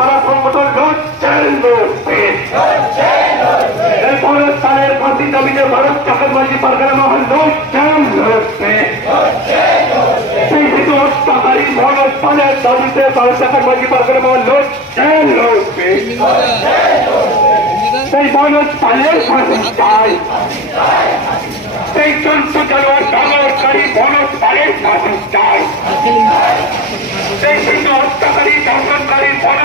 সারা সংগঠন লড়ছেন এই বনস্থানের ফাঁসি দাবিতে ভারত চাকরবাজি পারগানা মহল লড়ছেন সেই হেতু হত্যাকারী বনস্থানের দাবিতে ভারত চাকরবাজি পারগানা মহল লড়ছেন সেই বনস্থানের ফাঁসি চাই সেই জন্তু জানোয়ার ব্যবহারকারী বনস্থানের ফাঁসি চাই সেই হিন্দু হত্যাকারী দর্শনকারী বন